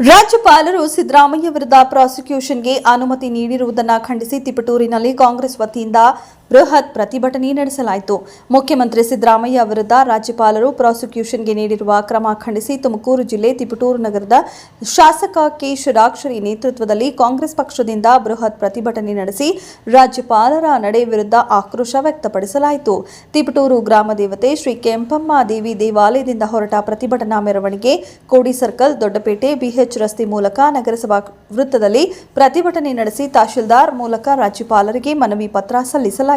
ರಾಜ್ಯಪಾಲರು ಸಿದ್ದರಾಮಯ್ಯ ವಿರುದ್ಧ ಪ್ರಾಸಿಕ್ಯೂಷನ್ಗೆ ಅನುಮತಿ ನೀಡಿರುವುದನ್ನು ಖಂಡಿಸಿ ತಿಪಟೂರಿನಲ್ಲಿ ಕಾಂಗ್ರೆಸ್ ವತಿಯಿಂದ ಬೃಹತ್ ಪ್ರತಿಭಟನೆ ನಡೆಸಲಾಯಿತು. ಮುಖ್ಯಮಂತ್ರಿ ಸಿದ್ದರಾಮಯ್ಯ ವಿರುದ್ಧ ರಾಜ್ಯಪಾಲರು ಪ್ರಾಸಿಕ್ಯೂಷನ್ಗೆ ನೀಡಿರುವ ಕ್ರಮ ಖಂಡಿಸಿ ತುಮಕೂರು ಜಿಲ್ಲೆ ತಿಪಟೂರು ನಗರದ ಶಾಸಕ ಕೆ ಷಡಾಕ್ಷರಿ ನೇತೃತ್ವದಲ್ಲಿ ಕಾಂಗ್ರೆಸ್ ಪಕ್ಷದಿಂದ ಬೃಹತ್ ಪ್ರತಿಭಟನೆ ನಡೆಸಿ ರಾಜ್ಯಪಾಲರ ನಡೆ ವಿರುದ್ಧ ಆಕ್ರೋಶ ವ್ಯಕ್ತಪಡಿಸಲಾಯಿತು. ತಿಪಟೂರು ಗ್ರಾಮ ದೇವತೆ ಶ್ರೀ ಕೆಂಪಮ್ಮ ದೇವಿ ದೇವಾಲಯದಿಂದ ಹೊರಟ ಪ್ರತಿಭಟನಾ ಮೆರವಣಿಗೆ ಕೋಡಿ ಸರ್ಕಲ್, ದೊಡ್ಡಪೇಟೆ, ಬಿಎಚ್ ರಸ್ತೆ ಮೂಲಕ ನಗರಸಭಾ ವೃತ್ತದಲ್ಲಿ ಪ್ರತಿಭಟನೆ ನಡೆಸಿ ತಹಶೀಲ್ದಾರ್ ಮೂಲಕ ರಾಜ್ಯಪಾಲರಿಗೆ ಮನವಿ ಪತ್ರ ಸಲ್ಲಿಸಲಾಯಿತು.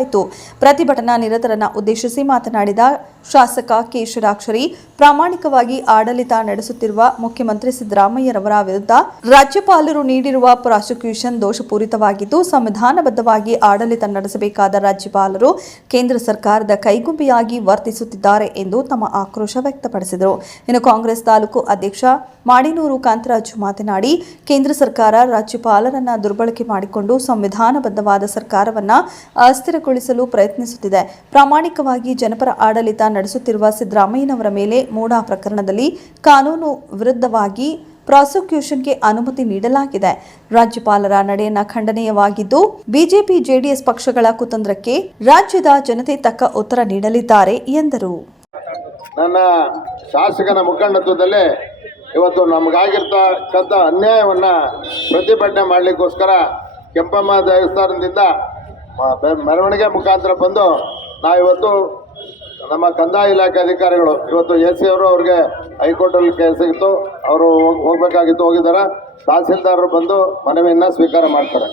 ಪ್ರತಿಭಟನಾ ನಿರತರನ್ನು ಉದ್ದೇಶಿಸಿ ಮಾತನಾಡಿದ ಶಾಸಕ ಕೆ ಷಡಾಕ್ಷರಿ, ಪ್ರಾಮಾಣಿಕವಾಗಿ ಆಡಳಿತ ನಡೆಸುತ್ತಿರುವ ಮುಖ್ಯಮಂತ್ರಿ ಸಿದ್ದರಾಮಯ್ಯರವರ ವಿರುದ್ಧ ರಾಜ್ಯಪಾಲರು ನೀಡಿರುವ ಪ್ರಾಸಿಕ್ಯೂಷನ್ ದೋಷಪೂರಿತವಾಗಿದ್ದು, ಸಂವಿಧಾನಬದ್ಧವಾಗಿ ಆಡಳಿತ ನಡೆಸಬೇಕಾದ ರಾಜ್ಯಪಾಲರು ಕೇಂದ್ರ ಸರ್ಕಾರದ ಕೈಗೊಂಬೆಯಾಗಿ ವರ್ತಿಸುತ್ತಿದ್ದಾರೆ ಎಂದು ತಮ್ಮ ಆಕ್ರೋಶ ವ್ಯಕ್ತಪಡಿಸಿದರು. ಇನ್ನು ಕಾಂಗ್ರೆಸ್ ತಾಲೂಕು ಅಧ್ಯಕ್ಷ ಮಾಡಿನೂರು ಕಾಂತರಾಜು ಮಾತನಾಡಿ, ಕೇಂದ್ರ ಸರ್ಕಾರ ರಾಜ್ಯಪಾಲರನ್ನ ದುರ್ಬಳಕೆ ಮಾಡಿಕೊಂಡು ಸಂವಿಧಾನಬದ್ಧವಾದ ಸರ್ಕಾರವನ್ನ ಅಸ್ಥಿರಗೊಳಿಸಲು ಪ್ರಯತ್ನಿಸುತ್ತಿದೆ. ಪ್ರಾಮಾಣಿಕವಾಗಿ ಜನಪರ ಆಡಳಿತ ನಡೆಸುತ್ತಿರುವ ಸಿದ್ದರಾಮಯ್ಯನವರ ಮೇಲೆ ಮೂಡಾ ಪ್ರಕರಣದಲ್ಲಿ ಕಾನೂನು ವಿರುದ್ಧವಾಗಿ ಪ್ರಾಸಿಕ್ಯೂಷನ್ಗೆ ಅನುಮತಿ ನೀಡಲಾಗಿದೆ. ರಾಜ್ಯಪಾಲರ ನಡೆಯನ್ನ ಖಂಡನೀಯವಾಗಿದ್ದು, ಬಿಜೆಪಿ ಜೆಡಿಎಸ್ ಪಕ್ಷಗಳ ಕುತಂತ್ರಕ್ಕೆ ರಾಜ್ಯದ ಜನತೆ ತಕ್ಕ ಉತ್ತರ ನೀಡಲಿದ್ದಾರೆ ಎಂದರು. ನನ್ನ ಶಾಸಕನ ಮುಖಂಡತ್ವದಲ್ಲಿ ಇವತ್ತು ನಮಗಾಗಿರ್ತಕ್ಕಂಥ ಅನ್ಯಾಯವನ್ನ ಪ್ರತಿಭಟನೆ ಮಾಡಲಿಕ್ಕೋಸ್ಕರ ಕೆಂಪಮ್ಮ ದೇವಸ್ಥಾನದಿಂದ ಮೆರವಣಿಗೆ ಮುಖಾಂತರ ಬಂದು ನಾವಿವತ್ತು ನಮ್ಮ ಕಂದಾಯ ಇಲಾಖೆ ಅಧಿಕಾರಿಗಳು ಇವತ್ತು ಎಸಿ ಅವರು ಅವ್ರಿಗೆ ಹೈಕೋರ್ಟಲ್ಲಿ ಕೇಸ್ ಇತ್ತು, ಅವರು ಹೋಗಬೇಕಾಗಿತ್ತು, ಹೋಗಿದ್ದಾರೆ. ತಹಸೀಲ್ದಾರರು ಬಂದು ಮನವಿಯನ್ನು ಸ್ವೀಕಾರ ಮಾಡ್ತಾರೆ.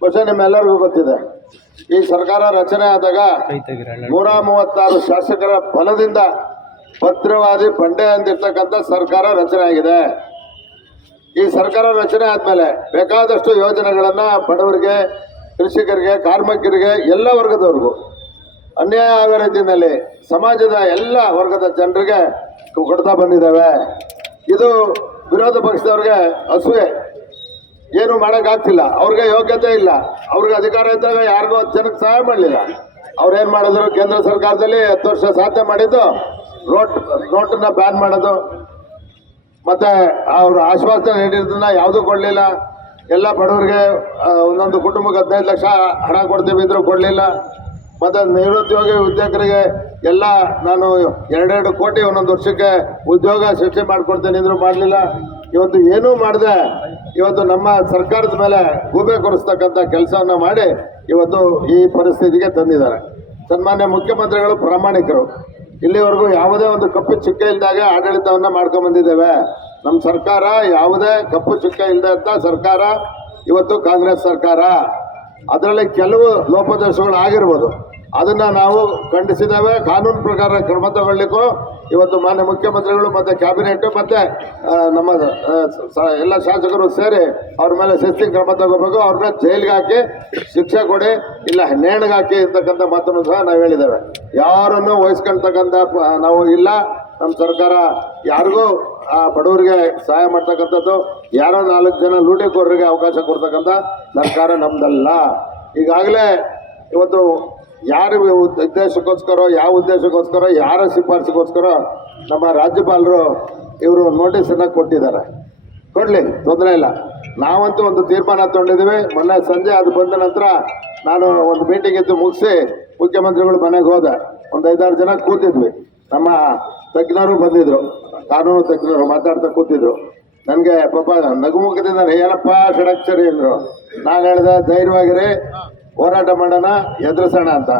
ಬಹುಶಃ ನಿಮ್ಮೆಲ್ಲರಿಗೂ ಗೊತ್ತಿದೆ, ಈ ಸರ್ಕಾರ ರಚನೆ ಆದಾಗ 136 ಶಾಸಕರ ಬಲದಿಂದ ಭದ್ರವಾದಿ ಬಂಡೆ ಅಂದಿರ್ತಕ್ಕಂಥ ಸರ್ಕಾರ ರಚನೆ ಆಗಿದೆ. ಈ ಸರ್ಕಾರ ರಚನೆ ಆದಮೇಲೆ ಬೇಕಾದಷ್ಟು ಯೋಜನೆಗಳನ್ನು ಬಡವರಿಗೆ, ಕೃಷಿಕರಿಗೆ, ಕಾರ್ಮಿಕರಿಗೆ, ಎಲ್ಲ ವರ್ಗದವ್ರಿಗೂ ಅನ್ಯಾಯ ಆಗೋ ರೀತಿಯಲ್ಲಿ ಸಮಾಜದ ಎಲ್ಲ ವರ್ಗದ ಜನರಿಗೆ ಕೊಡ್ತಾ ಬಂದಿದ್ದಾವೆ. ಇದು ವಿರೋಧ ಪಕ್ಷದವ್ರಿಗೆ ಅಸೂಯೆ, ಏನು ಮಾಡೋಕ್ಕಾಗ್ತಿಲ್ಲ, ಅವ್ರಿಗೆ ಯೋಗ್ಯತೆ ಇಲ್ಲ. ಅವ್ರಿಗೆ ಅಧಿಕಾರ ಇದ್ದಾಗ ಯಾರಿಗೂ 10 ಜನಕ್ಕೆ ಸಹಾಯ ಮಾಡಲಿಲ್ಲ. ಅವ್ರೇನು ಮಾಡಿದ್ರು, ಕೇಂದ್ರ ಸರ್ಕಾರದಲ್ಲಿ 10 ವರ್ಷ ಸಾಧನೆ ಮಾಡಿದ್ದು ನೋಟನ್ನ ಬ್ಯಾನ್ ಮಾಡೋದು, ಮತ್ತು ಅವರು ಆಶ್ವಾಸನೆ ನೀಡಿದ್ದನ್ನ ಯಾವುದೂ ಕೊಡಲಿಲ್ಲ. ಎಲ್ಲ ಬಡವರಿಗೆ ಒಂದೊಂದು ಕುಟುಂಬಕ್ಕೆ 15 ಲಕ್ಷ ಹಣ ಕೊಡ್ತೀವಿ ಇದ್ರೂ ಕೊಡಲಿಲ್ಲ. ಮತ್ತು ನಿರುದ್ಯೋಗಿ ಉದ್ಯೋಗರಿಗೆ ಎಲ್ಲ ನಾನು 2 ಕೋಟಿ ಒಂದೊಂದು ವರ್ಷಕ್ಕೆ ಉದ್ಯೋಗ ಸೃಷ್ಟಿ ಮಾಡಿಕೊಡ್ತೇನೆ ಇದ್ರೂ ಮಾಡಲಿಲ್ಲ. ಇವತ್ತು ಏನೂ ಮಾಡದೆ ಇವತ್ತು ನಮ್ಮ ಸರ್ಕಾರದ ಮೇಲೆ ಗೂಬೆ ಕೊರಿಸ್ತಕ್ಕಂಥ ಕೆಲಸವನ್ನು ಮಾಡಿ ಇವತ್ತು ಈ ಪರಿಸ್ಥಿತಿಗೆ ತಂದಿದ್ದಾರೆ. ಸನ್ಮಾನ್ಯ ಮುಖ್ಯಮಂತ್ರಿಗಳು ಪ್ರಾಮಾಣಿಕರು, ಇಲ್ಲಿವರೆಗೂ ಯಾವುದೇ ಒಂದು ಕಪ್ಪು ಚುಕ್ಕ ಇಲ್ಲದಾಗೆ ಆಡಳಿತವನ್ನು ಮಾಡ್ಕೊಂಡ್ಬಂದಿದ್ದೇವೆ. ನಮ್ಮ ಸರ್ಕಾರ ಯಾವುದೇ ಕಪ್ಪು ಚುಕ್ಕ ಇಲ್ಲದಂಥ ಸರ್ಕಾರ ಇವತ್ತು ಕಾಂಗ್ರೆಸ್ ಸರ್ಕಾರ. ಅದರಲ್ಲಿ ಕೆಲವು ಲೋಪದೋಷಗಳು ಆಗಿರ್ಬೋದು, ಅದನ್ನು ನಾವು ಖಂಡಿಸಿದ್ದೇವೆ. ಕಾನೂನು ಪ್ರಕಾರ ಕ್ರಮ ತಗೊಳ್ಳಿಕ್ಕೂ ಇವತ್ತು ಮಾನ್ಯ ಮುಖ್ಯಮಂತ್ರಿಗಳು ಮತ್ತು ಕ್ಯಾಬಿನೆಟ್ಟು ಮತ್ತು ನಮ್ಮ ಎಲ್ಲ ಶಾಸಕರು ಸೇರಿ ಅವ್ರ ಮೇಲೆ ಶಿಸ್ತಿನ ಕ್ರಮ ತಗೋಬೇಕು. ಅವ್ರನ್ನ ಜೈಲಿಗೆ ಹಾಕಿ ಶಿಕ್ಷೆ ಕೊಡಿ, ಇಲ್ಲ ನೇಣಿಗೆ ಹಾಕಿ ಅಂತಕ್ಕಂಥ ಮಾತನ್ನು ಸಹ ನಾವು ಹೇಳಿದ್ದೇವೆ. ಯಾರನ್ನು ವಹಿಸ್ಕೊಳ್ತಕ್ಕಂಥ ನಾವು ಇಲ್ಲ. ನಮ್ಮ ಸರ್ಕಾರ ಯಾರಿಗೂ ಬಡವರಿಗೆ ಸಹಾಯ ಮಾಡ್ತಕ್ಕಂಥದ್ದು, ಯಾರೋ 4 ಜನ ಲೂಟಿಕೋರರಿಗೆ ಅವಕಾಶ ಕೊಡ್ತಕ್ಕಂಥ ಸರ್ಕಾರ ನಮ್ದಲ್ಲ. ಈಗಾಗಲೇ ಇವತ್ತು ಯಾರ ಉದ್ದೇಶಕ್ಕೋಸ್ಕರ, ಯಾವ ಉದ್ದೇಶಕ್ಕೋಸ್ಕರ, ಯಾರ ಶಿಫಾರಸಿಗೋಸ್ಕರ ನಮ್ಮ ರಾಜ್ಯಪಾಲರು ಇವರು ನೋಟಿಸನ್ನು ಕೊಟ್ಟಿದ್ದಾರೆ. ಕೊಡಲಿ, ತೊಂದರೆ ಇಲ್ಲ. ನಾವಂತೂ ಒಂದು ತೀರ್ಮಾನ ತೊಗೊಂಡಿದ್ದೀವಿ. ಮೊನ್ನೆ ಸಂಜೆ ಅದು ಬಂದ ನಂತರ ನಾನು ಒಂದು ಮೀಟಿಂಗ್ ಇದ್ದು ಮುಗಿಸಿ ಮುಖ್ಯಮಂತ್ರಿಗಳು ಮನೆಗೆ ಹೋದೆ. ಒಂದು 5-6 ಜನ ಕೂತಿದ್ವಿ. ನಮ್ಮ ತಜ್ಞರು ಬಂದಿದ್ರು, ಕಾನೂನು ತಜ್ಞರು ಮಾತಾಡ್ತಾ ಕೂತಿದ್ರು. ನನಗೆ ಪಾಪ ನಗುಮುಖದಿಂದ ಏನಪ್ಪ ಷಡಾಕ್ಷರಿ ಅಂದರು. ನಾನು ಹೇಳಿದೆ, ಧೈರ್ಯವಾಗಿರಿ, ಹೋರಾಟ ಮಾಡೋಣ, ಎದುರಿಸೋಣ ಅಂತ.